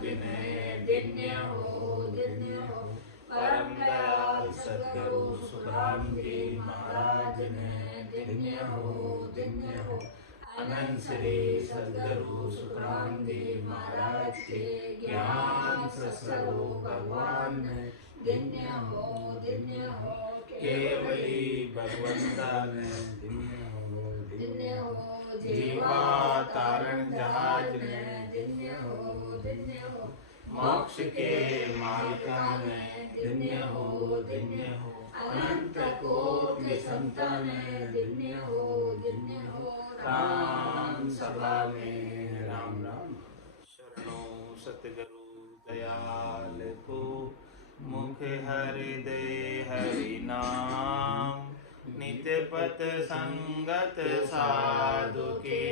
जिन्हें दिन्य हो परम दयाल सद्गुरु सुखराम जी महाराज ने दिन्य हो अनंत श्री सद्गुरु सुखराम जी महाराज के ज्ञान स्वरूप भगवान ने दिन्य हो केवली भगवंता ने दिन्य हो जीवा तारण जहाज ने दिन्य हो मोक्ष के मालिका ने दिन्य हो अनंत कोटि संतान ने दिन्य हो राम सभा में राम राम। शरणो सतगुरु दयाल को मुख हृदय हरि नाम नित्य पथ संगत साधु के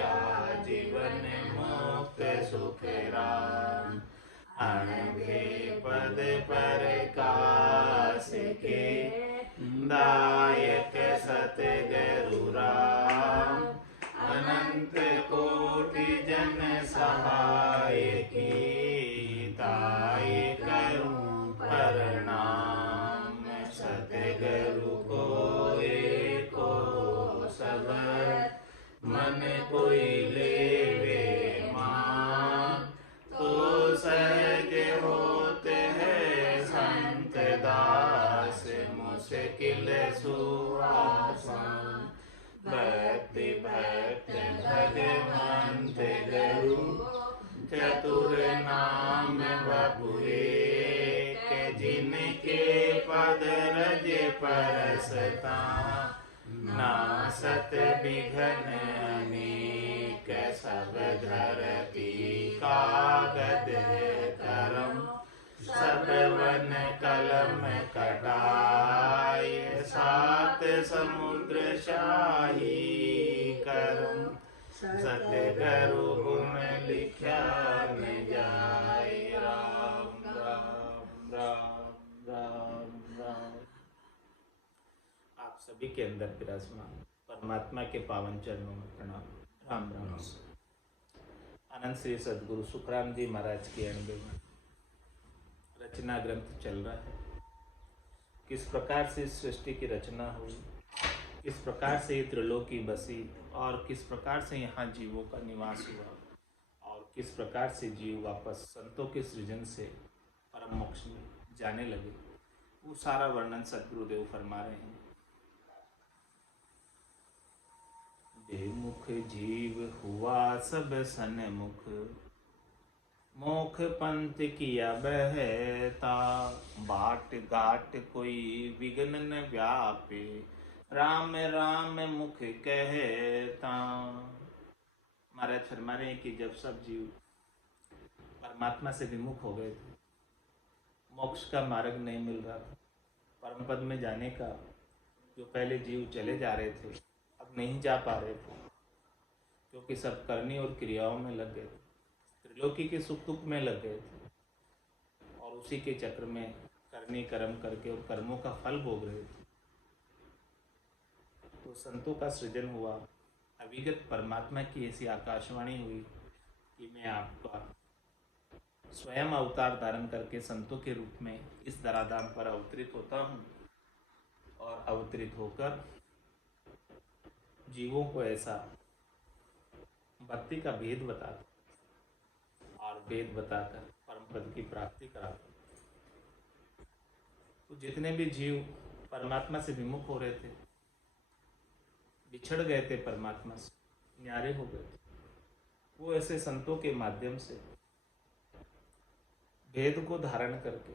आजीवन मुक्त सुख राम अनघे पद पर काश के दायक सतगुरु राम अनंत कोटि जन सहाय की ताय करूं प्रणाम सतगुरु को एको सबद मन कोई लेवे मान तो सहज होते हैं संत दास मुश्किल सुआसान भक्ति भक्त भगवंत गुरु चतुर नाम बबुए के जिनके पद रज परसता नासत विघ्न अनेक सब धरती कागद करम सब वन कलम कटाय सात समुद्र शाही करम सतगुरु गुण लिखा न जाय राम राम राम राम राम। आप सभी के अंदर विराजमान परमात्मा के पावन चरणों में प्रणाम राम राम। अनंत श्री सद्गुरु सुखराम जी महाराज की अणबे में रचना ग्रंथ चल रहा है। किस प्रकार से इस सृष्टि की रचना हुई, किस प्रकार से ये त्रिलोकी बसी और किस प्रकार से यहाँ जीवों का निवास हुआ और किस प्रकार से जीव वापस संतों के सृजन से परम मोक्ष में जाने लगे, वो सारा वर्णन सद्गुरुदेव फरमा रहे हैं। बेमुख जीव हुआ सब सन्मुख मोख पंथ किया बहता बाट घाट कोई विघ्न न व्यापे राम राम मुख कहता। महाराज फरमा रहे हैं कि जब सब जीव परमात्मा से विमुख हो गए थे, मोक्ष का मार्ग नहीं मिल रहा था, परम पद में जाने का जो पहले जीव चले जा रहे थे अब नहीं जा पा रहे थे, क्योंकि सब करनी और क्रियाओं में लग गए थे, त्रिलोकी के सुख दुख में लग गए थे और उसी के चक्र में करनी कर्म करके और कर्मों का फल भोग रहे थे। तो संतों का सृजन हुआ, अविगत परमात्मा की ऐसी आकाशवाणी हुई कि मैं आपका स्वयं अवतार धारण करके संतों के रूप में इस धराधाम पर अवतरित होता हूँ और अवतरित होकर जीवों को ऐसा भक्ति का भेद बताता और भेद बताकर परम पद की प्राप्ति कराता। तो जितने भी जीव परमात्मा से विमुख हो रहे थे, बिछड़ गए थे परमात्मा से, न्यारे हो गए थे, वो ऐसे संतों के माध्यम से भेद को धारण करके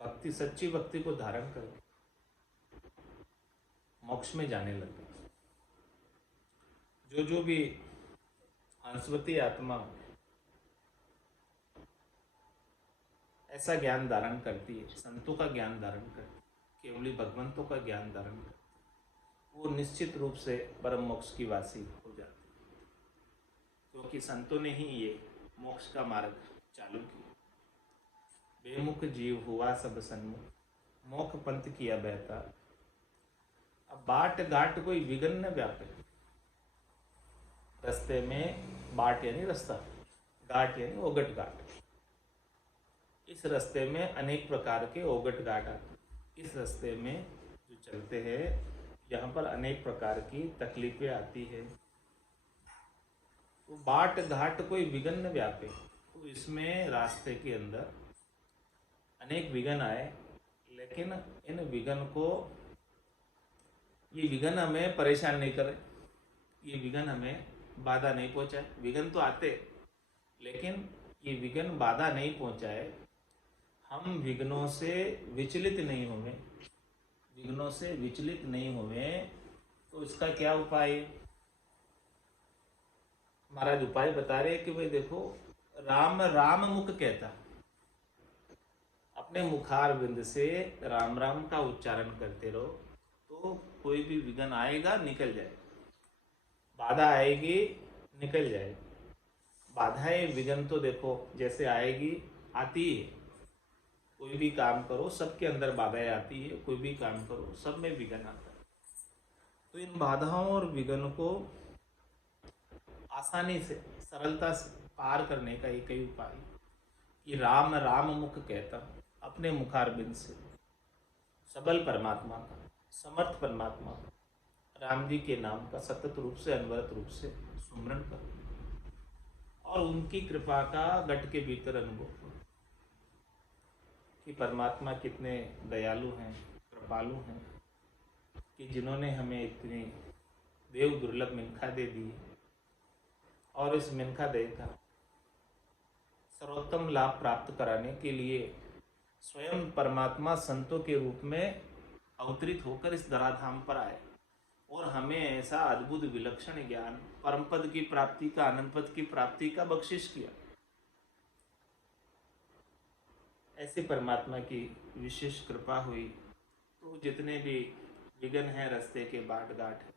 भक्ति, सच्ची भक्ति को धारण करके मोक्ष में जाने लगे। जो भी अंशवती आत्मा ऐसा ज्ञान धारण करती है, संतों का ज्ञान धारण करती, केवली भगवंतों का ज्ञान धारण करती, वो निश्चित रूप से परम मोक्ष की वासी हो जाती है, क्योंकि संतों ने ही ये मोक्ष का मार्ग चालू किया। बेमुख जीव हुआ सब सन्मुख, मोख पंथ किया बहता, अब बाट घाट कोई विघ्न न व्यापे। रास्ते में बाट यानी रास्ता, घाट यानी ओगट घाट। इस रास्ते में अनेक प्रकार के ओगट घाट आते हैं। इस रास्ते में जो चलते हैं यहाँ पर अनेक प्रकार की तकलीफें आती है। तो बाट घाट कोई विघ्न न व्यापे, तो इसमें रास्ते के अंदर अनेक विघ्न आए, लेकिन इन विघ्न को, ये विघ्न हमें परेशान नहीं करे, ये विघ्न हमें बाधा नहीं पहुंचाए। विघ्न तो आते, लेकिन ये विघ्न बाधा नहीं पहुंचाए। हम विघ्नों से विचलित नहीं होंगे, विघ्नों से विचलित नहीं होंगे, तो इसका क्या उपाय है? महाराज उपाय बता रहे कि भाई देखो, राम राम मुख कहता, अपने मुखार बिंद से राम राम का उच्चारण करते रहो, तो कोई भी विघ्न आएगा निकल जाएगा, बाधा आएगी निकल जाएगी। बाधाएं विघ्न तो देखो जैसे आएगी आती है, कोई भी काम करो सबके अंदर बाधाएं आती है, कोई भी काम करो सब में विघ्न आता है। तो इन बाधाओं और विघ्न को आसानी से, सरलता से पार करने का एक ही उपाय कि राम राम मुख कहता, अपने मुखारबिंद से सबल परमात्मा का, समर्थ परमात्मा का, राम जी के नाम का सतत रूप से, अनवरत रूप से सुमरण करो और उनकी कृपा का घट के भीतर अनुभव करो कि परमात्मा कितने दयालु हैं, कृपालु हैं, कि जिन्होंने हमें इतनी देव दुर्लभ मिनखा दे दी, और इस मिनखा दे का सर्वोत्तम लाभ प्राप्त कराने के लिए स्वयं परमात्मा संतों के रूप में अवतरित होकर इस धराधाम पर आए और हमें ऐसा अद्भुत विलक्षण ज्ञान, परम पद की प्राप्ति का, अनंत पद की प्राप्ति का बख्शिश किया। ऐसे परमात्मा की विशेष कृपा हुई तो जितने भी विघ्न हैं, रास्ते के बाट घाट है,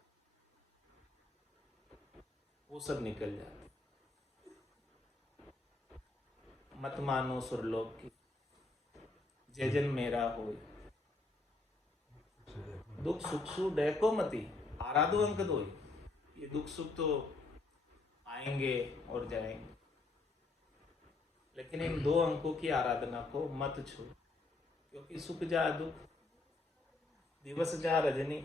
वो सब निकल जाते। मत मानो सुरलोक की, जय जन मेरा होय, दुख सुख सु डैको मती, आराधो अंक दोई। ये दुख सुख तो आएंगे और जाएंगे, लेकिन इन दो अंकों की आराधना को मत छो, क्योंकि सुख जा दुख, दिवस जा रजनी,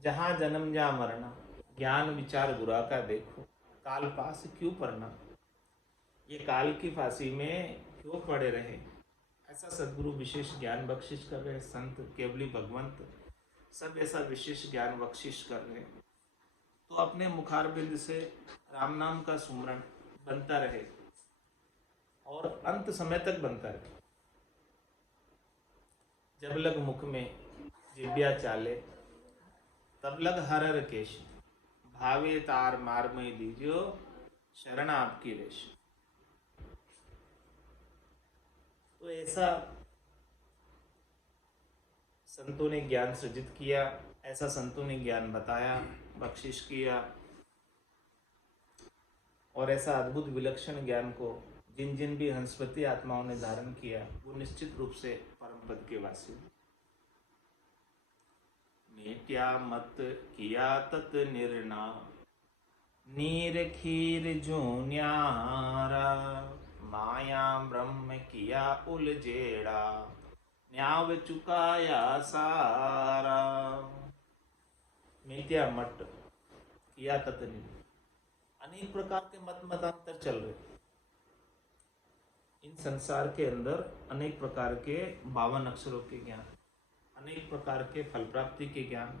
जहां जन्म जा मरना, ज्ञान विचार गुरा का देखो, काल पास क्यों पड़ना। ये काल की फांसी में क्यों पड़े रहे। ऐसा सदगुरु विशेष ज्ञान बख्शिश कर रहे, संत केवली भगवंत सब ऐसा विशेष ज्ञान बख्शिश कर रहे। तो अपने मुखारबिंद से राम नाम का सुमरण बनता रहे और अंत समय तक बनता रहे। जब लग मुख में जिब्या चाले, तब लग हर हर केश, भावे तार मारमय दीजियो, शरण आपकी रेश। तो ऐसा संतों ने ज्ञान सृजित किया, ऐसा संतों ने ज्ञान बताया, बख्शिश किया, और ऐसा अद्भुत विलक्षण ज्ञान को जिन जिन भी हंसपति आत्माओं ने धारण किया, वो निश्चित रूप से परम पद के वासी। मेट्या मत किया तत निर्णा, नीर खीर जो न्यारा, माया ब्रह्म किया उलझेड़ा, न्याव चुकाया सारा। मिथ्या मत किया तत निर्णय, अनेक प्रकार के मत मतांतर चल रहे। इन संसार के अंदर अनेक प्रकार के 52 अक्षरों के ज्ञान, अनेक प्रकार के फल प्राप्ति के ज्ञान,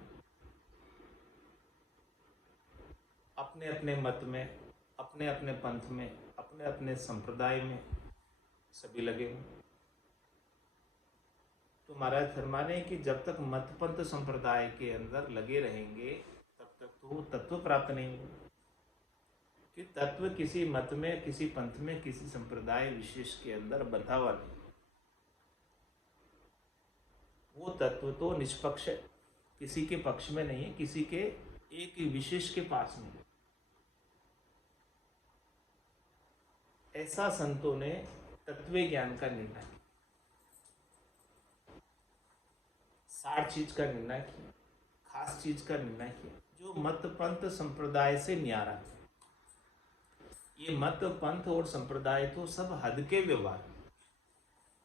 अपने अपने मत में, अपने अपने पंथ में, अपने अपने संप्रदाय में सभी लगे हुए। तो महाराज फरमाने कि जब तक मत पंथ संप्रदाय के अंदर लगे रहेंगे तब तक तो तत्व प्राप्त नहीं होगा। कि तत्व किसी मत में, किसी पंथ में, किसी संप्रदाय विशेष के अंदर बंधा हुआ नहीं। वो तत्व तो निष्पक्ष है, किसी के पक्ष में नहीं है, किसी के एक विशेष के पास नहीं। ऐसा संतों ने तत्व ज्ञान का निर्णय किया, सार चीज का निर्णय किया, खास चीज का निर्णय किया, जो मत पंथ संप्रदाय से न्यारा है। ये मत पंथ और संप्रदाय तो सब हद के व्यवहार,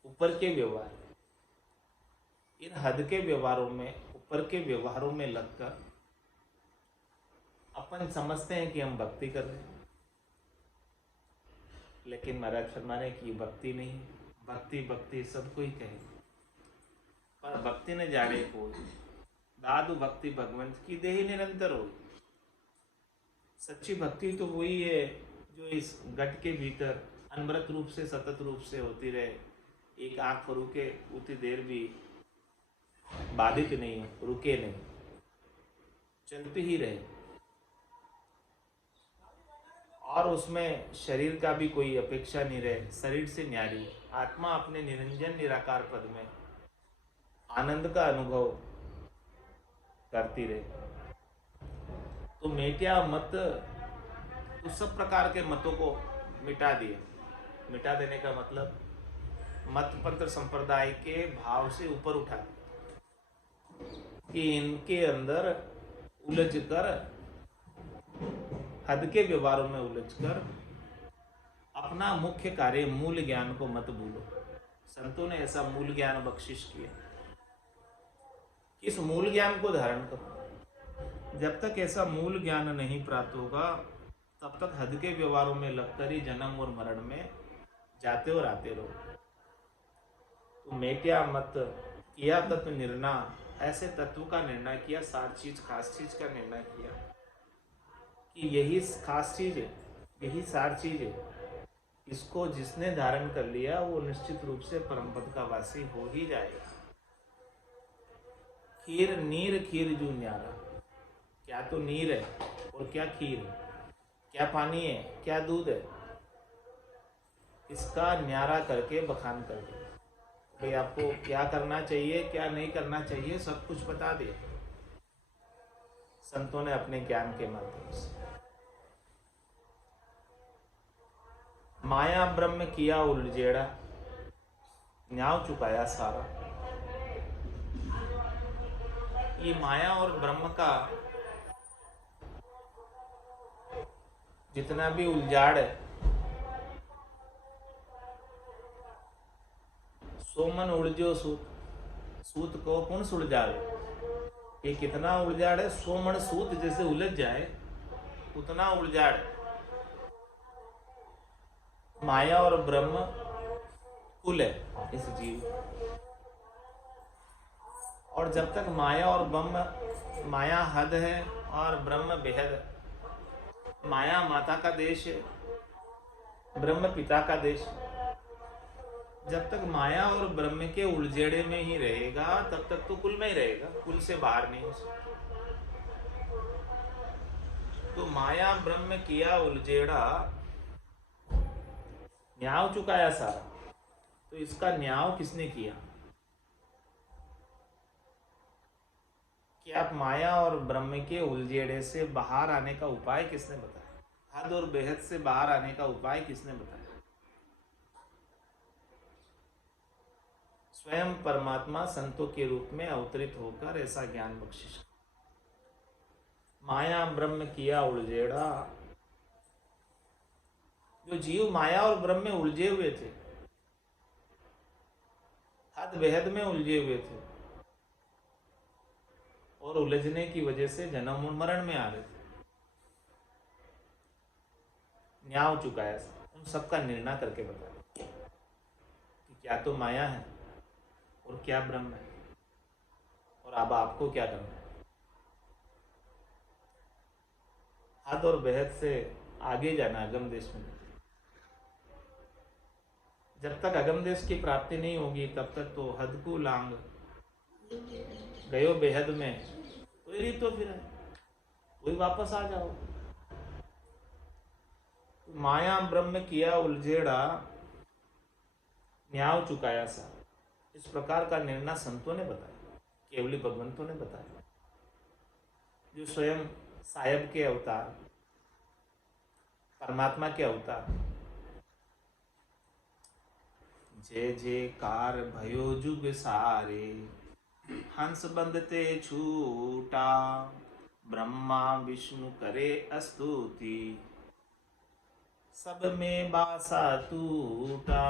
ऊपर के व्यवहार। इन हद के व्यवहारों में, ऊपर के व्यवहारों में लगकर अपन समझते हैं कि हम भक्ति कर रहे हैं, लेकिन महाराज फरमाने की भक्ति नहीं। भक्ति भक्ति सब कोई कहे, पर भक्ति ने जाने को दादु भक्ति भगवंत की देही निरंतर हो। सच्ची भक्ति तो वही है जो इस घट के भीतर अनवरत रूप से, सतत रूप से होती रहे। एक आंख रुके उतनी देर भी बाधित नहीं हो, रुके नहीं, चलती ही रहे, और उसमें शरीर का भी कोई अपेक्षा नहीं रहे। शरीर से न्यारी आत्मा अपने निरंजन निराकार पद में आनंद का अनुभव करती रहे। तो मेटिया मत तो सब प्रकार के मतों को मिटा दिया। मिटा देने का मतलब मत पंथ संप्रदाय के भाव से ऊपर उठा कि इनके अंदर उलझ कर, हद के व्यवहारों में उलझकर अपना मुख्य कार्य मूल ज्ञान को मत भूलो। संतों ने ऐसा मूल ज्ञान बख्शिश किया। इस मूल ज्ञान को धारण करो। जब तक ऐसा मूल ज्ञान नहीं प्राप्त होगा तब तक हद के व्यवहारों में लगकर ही जन्म और मरण में जाते और आते रहो। तो मेटिया मत किया तत्व निर्णय, ऐसे तत्व का निर्णय किया, सार चीज खास चीज का निर्णय किया कि यही खास चीज है, यही सार चीज है। इसको जिसने धारण कर लिया वो निश्चित रूप से परम पद का वासी हो ही जाएगा। खीर नीर खीर जू न्यारा, क्या तो नीर है और क्या खीर है, क्या पानी है, क्या दूध है, इसका न्यारा करके बखान कर दो। भाई आपको क्या करना चाहिए, क्या नहीं करना चाहिए, सब कुछ बता दिया संतों ने अपने ज्ञान के माध्यम से। माया ब्रह्म किया उलझेड़ा, न्याव चुकाया सारा। ये माया और ब्रह्म का जितना भी उलझाड़ है, सोमन उलझो सूत, सूत को कौन सुलझावे। ये कितना उलझाड़ है, सोमन सूत जैसे उलझ जाए उतना उलझाड़। माया और ब्रह्म कुल है इस जीव, और जब तक माया और ब्रह्म, माया हद है और ब्रह्म बेहद है। माया माता का देश है, ब्रह्म पिता का देश है। जब तक माया और ब्रह्म के उलझेड़े में ही रहेगा तब तक तो कुल में ही रहेगा, कुल से बाहर नहीं हो सकता। तो माया ब्रह्म किया उलझेड़ा, न्याव चुकाया सारा। तो इसका न्याव किसने किया कि आप माया और ब्रह्म के उलझेड़े से बाहर आने का उपाय किसने बताया, हद और बेहद से बाहर आने का उपाय किसने बताया। स्वयं परमात्मा संतों के रूप में अवतरित होकर ऐसा ज्ञान बख्शिश। माया ब्रह्म किया उलझेड़ा, जो जीव माया और ब्रह्म में उलझे हुए थे, हद बेहद में उलझे हुए थे और उलझने की वजह से जन्म और मरण में आ रहे थे, न्याव चुकाया, उन सबका निर्णय करके बताया कि क्या तो माया है और क्या ब्रह्म है, और अब आपको क्या करना है। हद और बेहद से आगे जाना अगम देश में। जब तक अगम देश की प्राप्ति नहीं होगी तब तक तो हद को लांग गयो बेहद में, वही तो फिर वही वापस आ जाओ। माया ब्रह्म किया उलझेड़ा, न्याव चुकाया सा, इस प्रकार का निर्णय संतों ने बताया, केवली भगवंतों ने बताया, जो स्वयं साहेब के अवतार, परमात्मा के अवतार। जय जयकार भयो जुग सारे, हंस बंदते छूटा, ब्रह्मा विष्णु करे स्तुति, सब में बासा टूटा।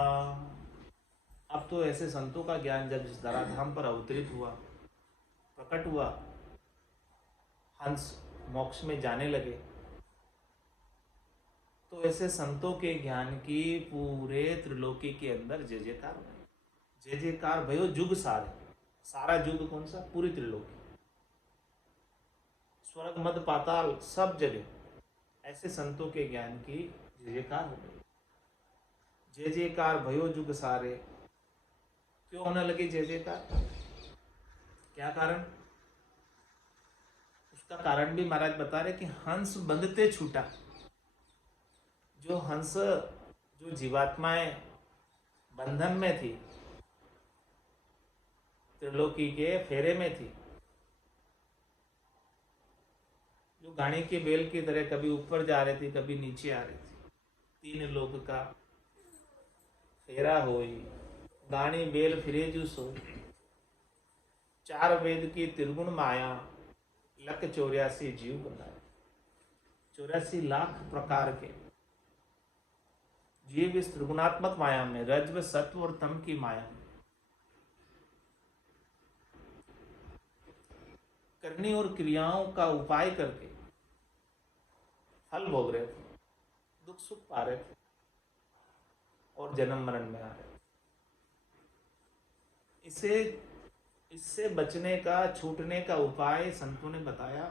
अब तो ऐसे संतों का ज्ञान जब इस धराधाम पर अवतरित हुआ, प्रकट हुआ, हंस मोक्ष में जाने लगे, तो ऐसे संतों के ज्ञान की पूरे त्रिलोकी के अंदर जय जयकार भई। जय जयकार भयो जुग सारे। सारा जुग कौन सा? पूरी त्रिलोकी, स्वर्ग मध्य पाताल सब जगह ऐसे संतों के ज्ञान की जय जयकार हो गई। जय जयकार भयो जुग सारे। क्यों होने लगी जय जयकार? क्या कारण? उसका कारण भी महाराज बता रहे कि हंस बंधते छूटा। जो हंस, जो जीवात्माएं बंधन में थी, त्रिलोकी के फेरे में थी, जो गाड़ी के बेल की तरह कभी ऊपर जा रही थी, कभी नीचे आ रही थी, तीन लोक का फेरा होई, गाड़ी बेल फिरे जू सोई, चार वेद की त्रिगुण माया, लक 84 जीव बनाए। 84 लाख प्रकार के जीव इस त्रिगुणात्मक माया में, रज्व सत्व और तम की माया में करनी और क्रियाओं का उपाय करके फल भोग रहे थे, दुख सुख पा रहे थे और जन्म मरण में आ रहे थे। इससे बचने का, छूटने का उपाय संतों ने बताया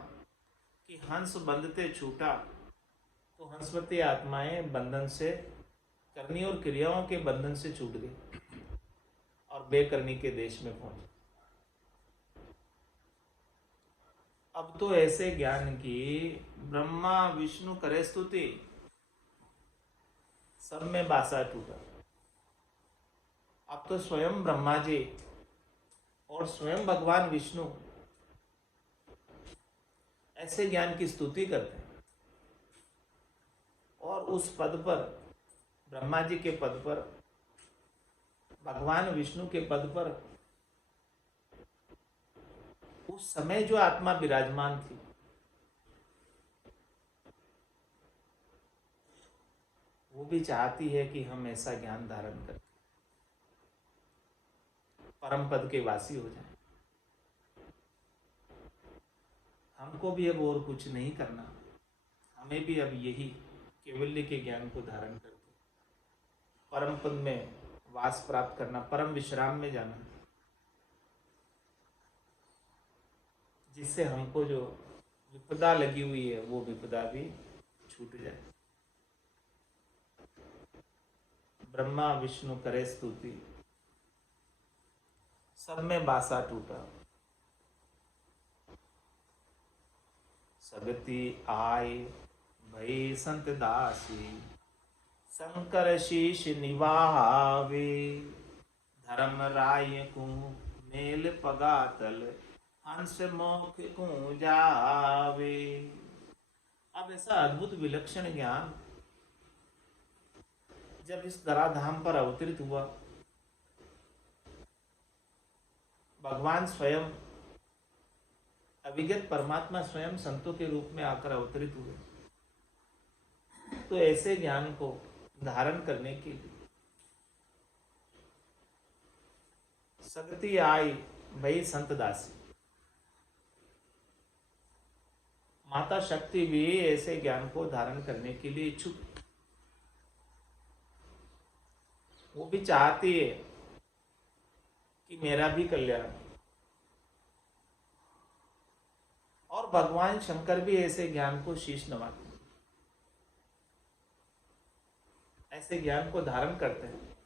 कि हंस बंधते छूटा, तो हंसवती आत्माएं बंधन से, करनी और क्रियाओं के बंधन से छूट गई और बेकरनी के देश में पहुंची। अब तो ऐसे ज्ञान की ब्रह्मा विष्णु करे स्तुति, सब में बासा टूटा। अब तो स्वयं ब्रह्मा जी और स्वयं भगवान विष्णु ऐसे ज्ञान की स्तुति करते हैं, और उस पद पर, ब्रह्मा जी के पद पर, भगवान विष्णु के पद पर उस समय जो आत्मा विराजमान थी, वो भी चाहती है कि हम ऐसा ज्ञान धारण करके परम पद के वासी हो जाएं। हमको भी अब और कुछ नहीं करना, हमें भी अब यही केवल्य के ज्ञान को धारण करके परम पद में वास प्राप्त करना, परम विश्राम में जाना, जिससे हमको जो विपदा लगी हुई है वो विपदा भी छूट जाए। ब्रह्मा विष्णु करे स्तुति, सब में बासा टूटा। सगति आए भई संत दासी, शंकर शीश निवावे, धर्म राय को मेल पगातल, हंस मोख को जावे। अब ऐसा अद्भुत विलक्षण ज्ञान जब इस धराधाम पर अवतरित हुआ, भगवान स्वयं, अविगत परमात्मा स्वयं संतों के रूप में आकर अवतरित हुए, तो ऐसे ज्ञान को धारण करने के लिए सगति आई भई संत दासी। माता शक्ति भी ऐसे ज्ञान को धारण करने के लिए इच्छुक, वो भी चाहती है कि मेरा भी कल्याण। और भगवान शंकर भी ऐसे ज्ञान को शीश नवाते हैं, ऐसे ज्ञान को धारण करते हैं।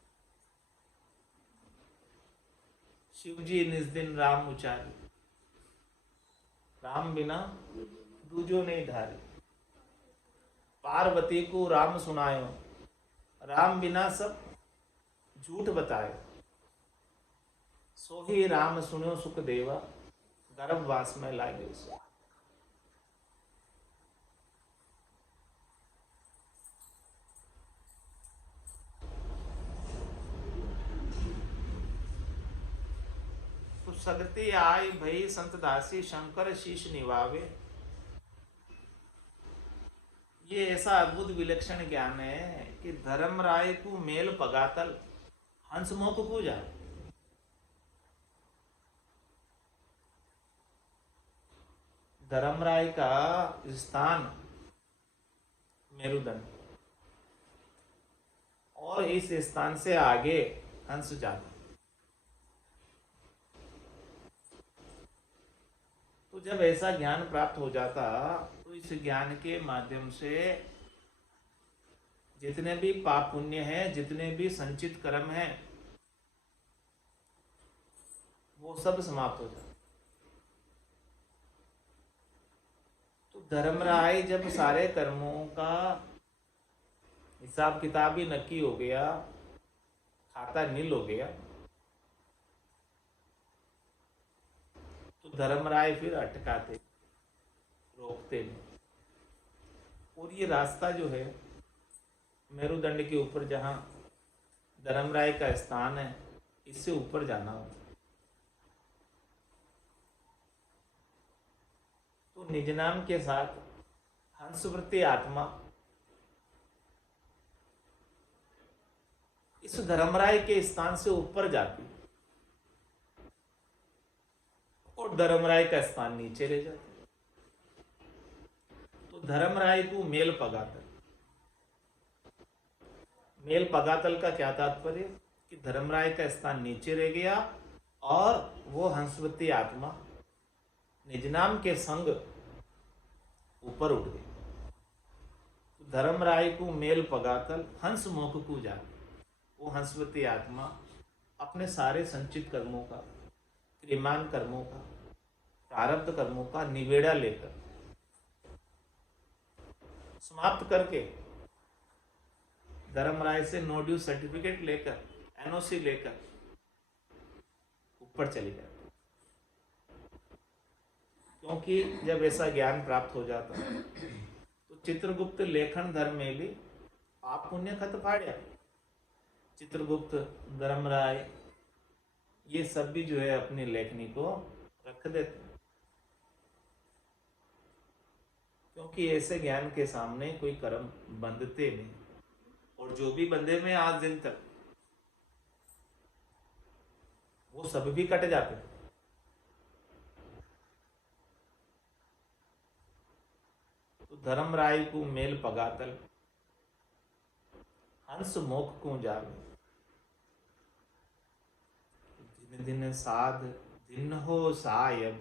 शिव जी निज दिन राम उचारी, राम बिना दूजो नहीं धारी। पार्वती को राम सुनायो, राम बिना सब झूठ बताए। सो ही राम सुनो सुख देवा, गर्भवास में लागे उसे। तो सगति आई भई संत दासी, शंकर शीश निवावे। ये ऐसा अद्भुत विलक्षण ज्ञान है कि धर्म राय को मेल पगातल हंस मोक को जा। धर्म राय का स्थान मेरुदंड, और इस स्थान से आगे हंस जाता। तो जब ऐसा ज्ञान प्राप्त हो जाता तो इस ज्ञान के माध्यम से जितने भी पाप पुण्य हैं, जितने भी संचित कर्म हैं, वो सब समाप्त हो जाते। तो धर्मराय जब सारे कर्मों का हिसाब किताब ही नक्की हो गया, खाता नील हो गया, तो धर्मराय फिर अटकाते, रोकते नहीं। और ये रास्ता जो है मेरुदंड के ऊपर जहाँ धर्मराय का स्थान है, इससे ऊपर जाना हो तो निज नाम के साथ हंसवृत्ति आत्मा इस धर्मराय के स्थान से ऊपर जाती और धर्मराय का स्थान नीचे रह जाता। तो धर्मराय को मेल पगातल, मेल पगातल का क्या तात्पर्य कि धर्मराय का स्थान नीचे रह गया और वो हंसवती आत्मा निजनाम के संग ऊपर उठ गई। तो धर्मराय को मेल पगातल हंस मोख को जा, वो हंसवती आत्मा अपने सारे संचित कर्मों का, क्रियमान कर्मों का, प्रारब्ध कर्मों का निवेड़ा लेकर, समाप्त करके, धर्मराय से नो ड्यू सर्टिफिकेट लेकर, एनओसी लेकर ऊपर चली जाती। क्योंकि जब ऐसा ज्ञान प्राप्त हो जाता तो चित्रगुप्त लेखन धर्म में भी पाप पुण्य खत फाड़िया। चित्रगुप्त, धर्मराय, ये सब भी जो है अपनी लेखनी को रख देते, क्योंकि ऐसे ज्ञान के सामने कोई कर्म बंधते नहीं, और जो भी बंधे में आज दिन तक वो सब भी कट जाते। तो धर्मराय को मेल पगातल हंस मोख को जावे, दिन दिन साध दिन हो सायब,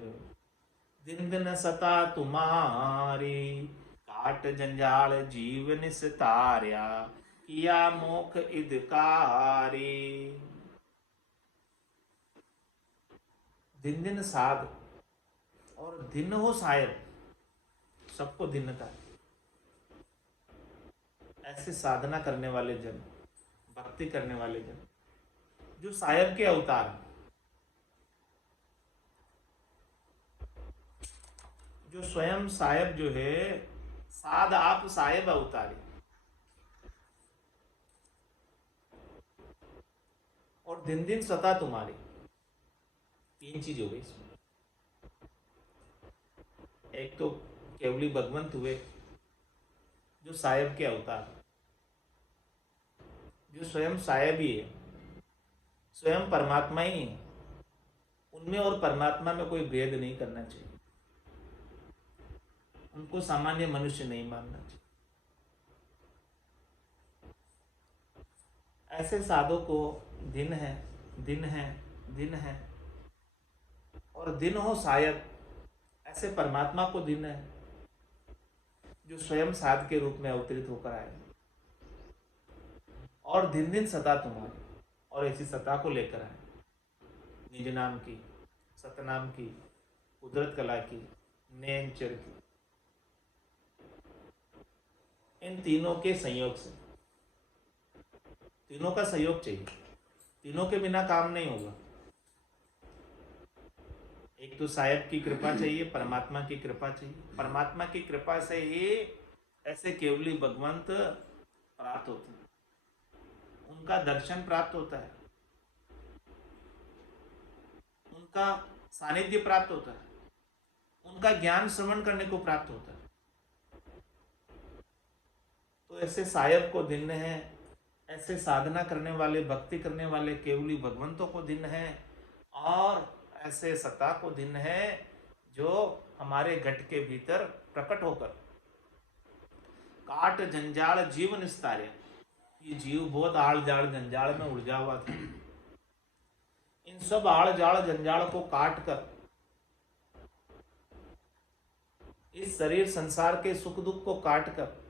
दिन दिन सता तुम्हारी, काट जंजाल जीवन सितार्या, किया मोख इदकारी। दिन दिन साध और दिन हो सायब, सबको दिन का, ऐसे साधना करने वाले जन, भक्ति करने वाले जन जो सायब के अवतार, जो स्वयं सायब जो है, साध आप सायब अवतारी, और दिन दिन सता तुम्हारी। तीन चीज हो गई इसमें। एक तो केवली भगवंत हुए जो सायब के अवतार, जो स्वयं सायब ही है, स्वयं परमात्मा ही है, उनमें और परमात्मा में कोई भेद नहीं करना चाहिए, उनको सामान्य मनुष्य नहीं मानना चाहिए। ऐसे साधु को दिन है, दिन है, दिन है, और दिन हो शायद, ऐसे परमात्मा को दिन है जो स्वयं साध के रूप में अवतरित होकर आए, और दिन दिन सता तुम्हारी, और ऐसी सता को लेकर आए, निज नाम की, सतनाम की, कुदरत कला की, नैनचर की, इन तीनों के संयोग से, तीनों का सहयोग चाहिए, तीनों के बिना काम नहीं होगा। एक तो साहेब की कृपा चाहिए, परमात्मा की कृपा चाहिए, परमात्मा की कृपा से ही ऐसे केवली भगवंत प्राप्त होते हैं, उनका दर्शन प्राप्त होता है, उनका सानिध्य प्राप्त होता है, उनका ज्ञान श्रवण करने को प्राप्त होता है। तो ऐसे सायब को दिन है, ऐसे साधना करने वाले, भक्ति करने वाले केवली भगवंतों को दिन है, और ऐसे सत्ता को दिन है जो हमारे घट के भीतर प्रकट होकर काट जंजाल जीव निस्तारे। ये जीव बहुत आड़ जाड़ जंजाल में उलझा हुआ था। इन सब आड़ जाड़ जंजाल को काट कर इस शरीर संसार के सुख दुख को काट कर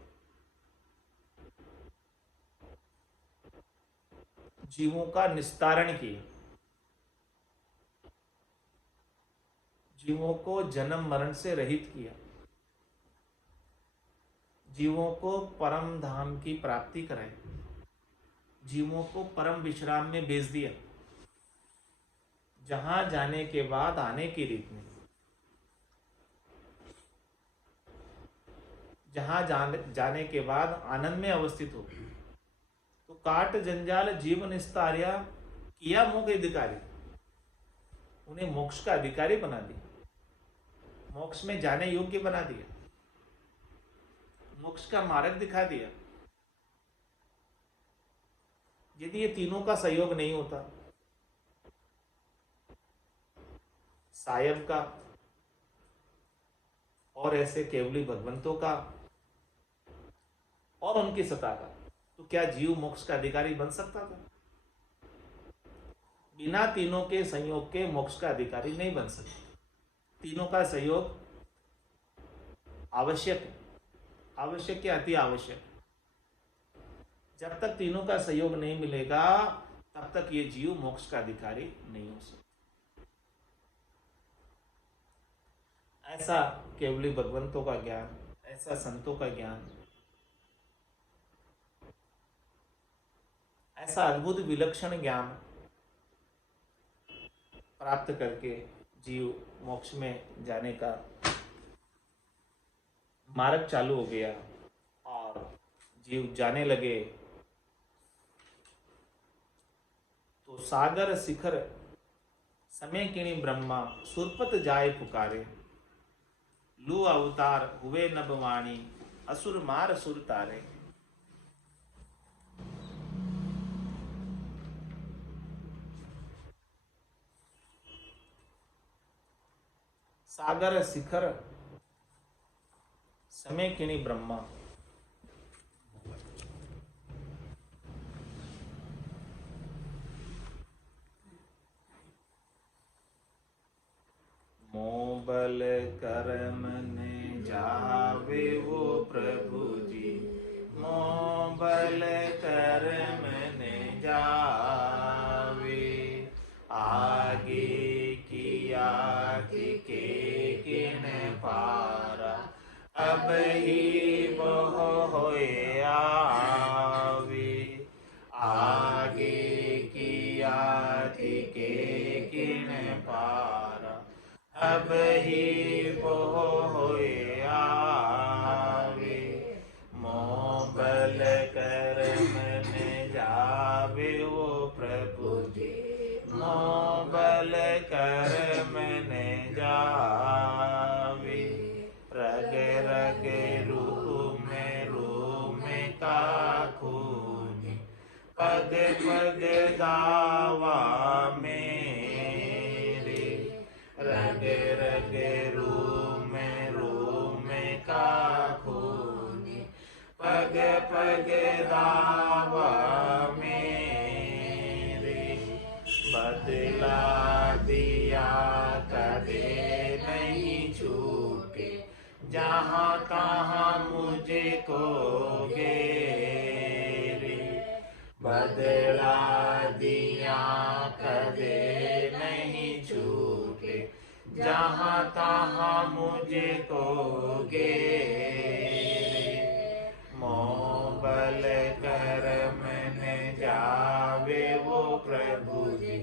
जीवों का निस्तारण किया, जीवों को जन्म मरण से रहित किया, जीवों को परम धाम की प्राप्ति कराई, जीवों को परम विश्राम में भेज दिया, जहां जाने के बाद आने की रीत नहीं, जहां जाने के बाद आनंद में अवस्थित हो। तो काट जंजाल जीव निस्तार्या किया मोक्ष अधिकारी, उन्हें मोक्ष का अधिकारी बना दिया, मोक्ष में जाने योग्य बना दिया, मोक्ष का मार्ग दिखा दिया। यदि ये तीनों का सहयोग नहीं होता, सायब का और ऐसे केवली भगवंतों का और उनकी सत्ता का, तो क्या जीव मोक्ष का अधिकारी बन सकता था? बिना तीनों के संयोग के मोक्ष का अधिकारी नहीं बन सकता। तीनों का सहयोग आवश्यक है, आवश्यक या अति आवश्यक। जब तक तीनों का सहयोग नहीं मिलेगा तब तक ये जीव मोक्ष का अधिकारी नहीं हो सकता। ऐसा केवली भगवंतों का ज्ञान, ऐसा संतों का ज्ञान, ऐसा अद्भुत विलक्षण ज्ञान प्राप्त करके जीव मोक्ष में जाने का मार्ग चालू हो गया और जीव जाने लगे। तो सागर शिखर समय किणी ब्रह्मा सुरपत जाए पुकारे, लू अवतार हुए नभवाणी असुर मार सुर तारे। सागर शिखर समय किणी ब्रह्मा, मोबल करम ने जावे वो प्रभु जी, मोबल करम ने जावे, आगे किया के किन पारा, अब ही बह होए आवे, आगे किया के किन पारा, अब ही बह होए आवे, मोबल करम ने जावे वो प्रभु जी, मोबल करम ने जावे, रग रग रूम का खून, पग पग दावा मेरे, रग रग रूम का खून, पग पग दावा मेरे, बदला दिया कदे नहीं छूटे, जहाँ तहाँ मुझे को घेरे, बदला दिया कदे नहीं छूटे, जहाँ तहाँ मुझे को घेरे, मोबल करम ने जावे वो प्रभु जी,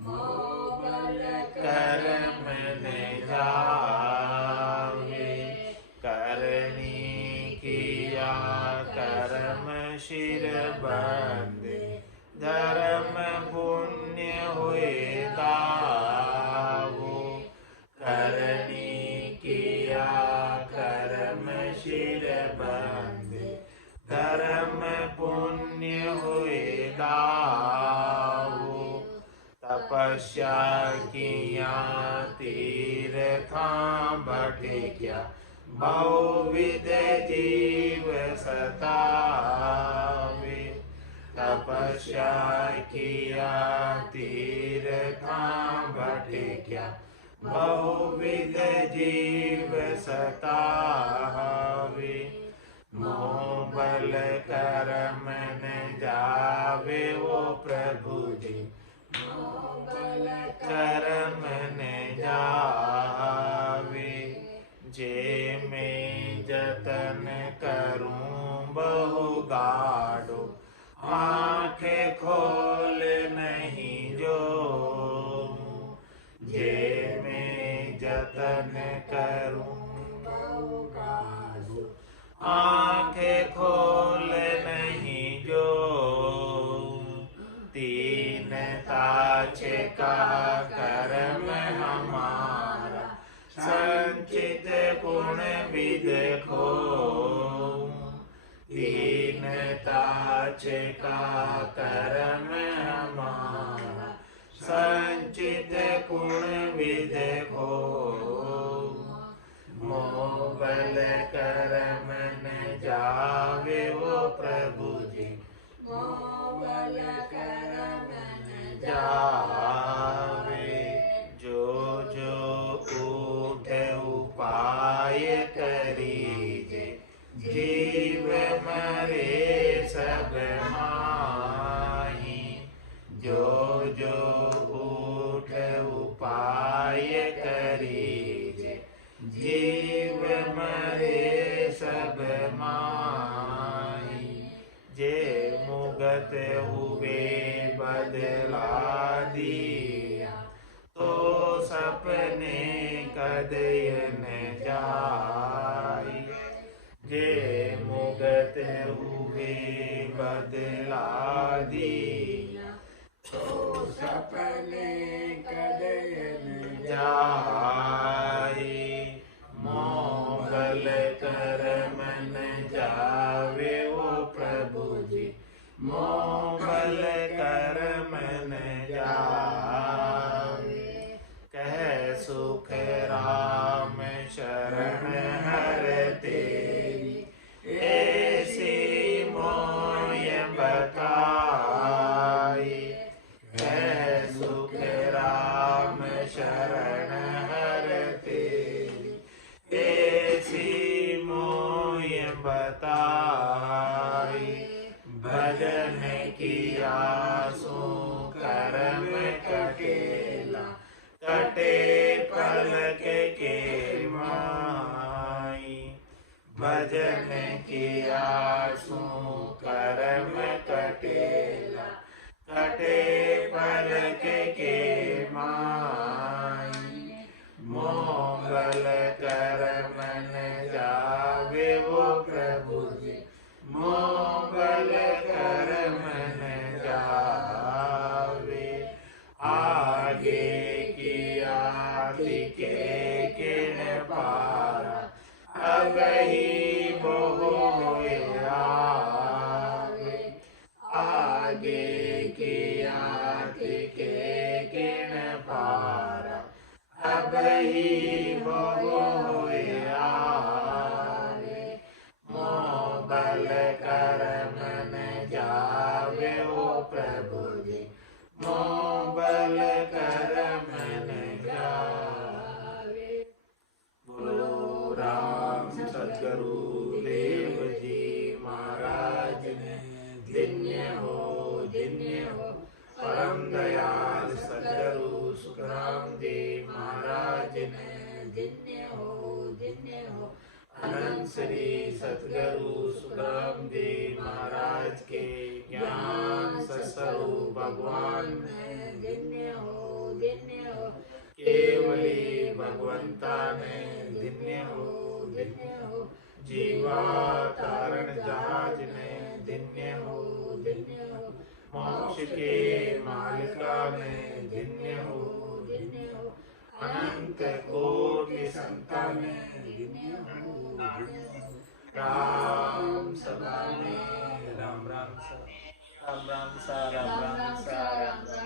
मोबल करम ने जावे, करनी किया करम शिर बंदे, धर्म पुण्य हुए दावो, करनी किया करम शिर बंदे, धर्म तपस्या किया तीर्थां भटक्या बहुविध जीव सतावे। तपस्या किया तीर्थां भटक्या बहुविध जीव सतावे। मोह बल कर्म न जावे वो प्रभु जी, कर्म न जावे। जे मैं जतन करूं बहु गाढ़ो, आँखें खोल नहीं जो। जे मैं जतन करूं बहु गाढ़ो, आँखें खोल नहीं जो। तीन ताछे का कर्म हमारा, संचित पुण्य भी देखो। तीन ताछे का कर्म हमारा, संचित पुण्य भी देखो। मोह बल कर्म न जावे वो प्रभु जी, मोह बल कर्म न जावे। जो जो उठे उपाय करीजे, जीव मरे सब माही। जो जो उठे उपाय करीजे, जीव मरे सब माही। जे मुगत हुए बदला दिया, तो सपने कदय न जाई। जे मुगत हुए बदला दिया, तो सपने कदय न जाई। मोह बल कर्म न जावे वो प्रभु जी, मोह बल कर्म न जावे। कह सुख राम शरण हर तेरी, ऐसी मोय बताई। कह सुख राम शरण हर तेरी, ऐसी मोय बताई। भजन किया सो कर्म कटेला, कटे पलक के माई। भजन किया सो कर्म कटेला, कटे पलक के माई। मोह बल कर्म न जावे वो प्रभु जी, मोह बल कर्म न जावे। आगे किया तिके किण पारा, अब ही बहु आवे। आगे किया तिके किण पारा, अब ही बहु आवे। मोह बल कर्म न जावे वो प्रभु जी, मोह बल कर्म न जावे। बोलो राम सद्गुरु देव जी महाराज ने धन्य हो परम दयाल सद्गुरु सुखराम देव महाराज ने धन्य हो अनंत श्री सद्गुरु सुखराम देव महाराज के ज्ञान स्वरूप भगवान ने धन्य हो केवली भगवंता ने धन्य हो जीवा तारण जहाज ने धन्य हो मोक्ष के मालिका ने धन्य हो अनंत कोटि संतान धन्य हो राम सदा में राम राम सा राम राम सा राम राम सा राम राम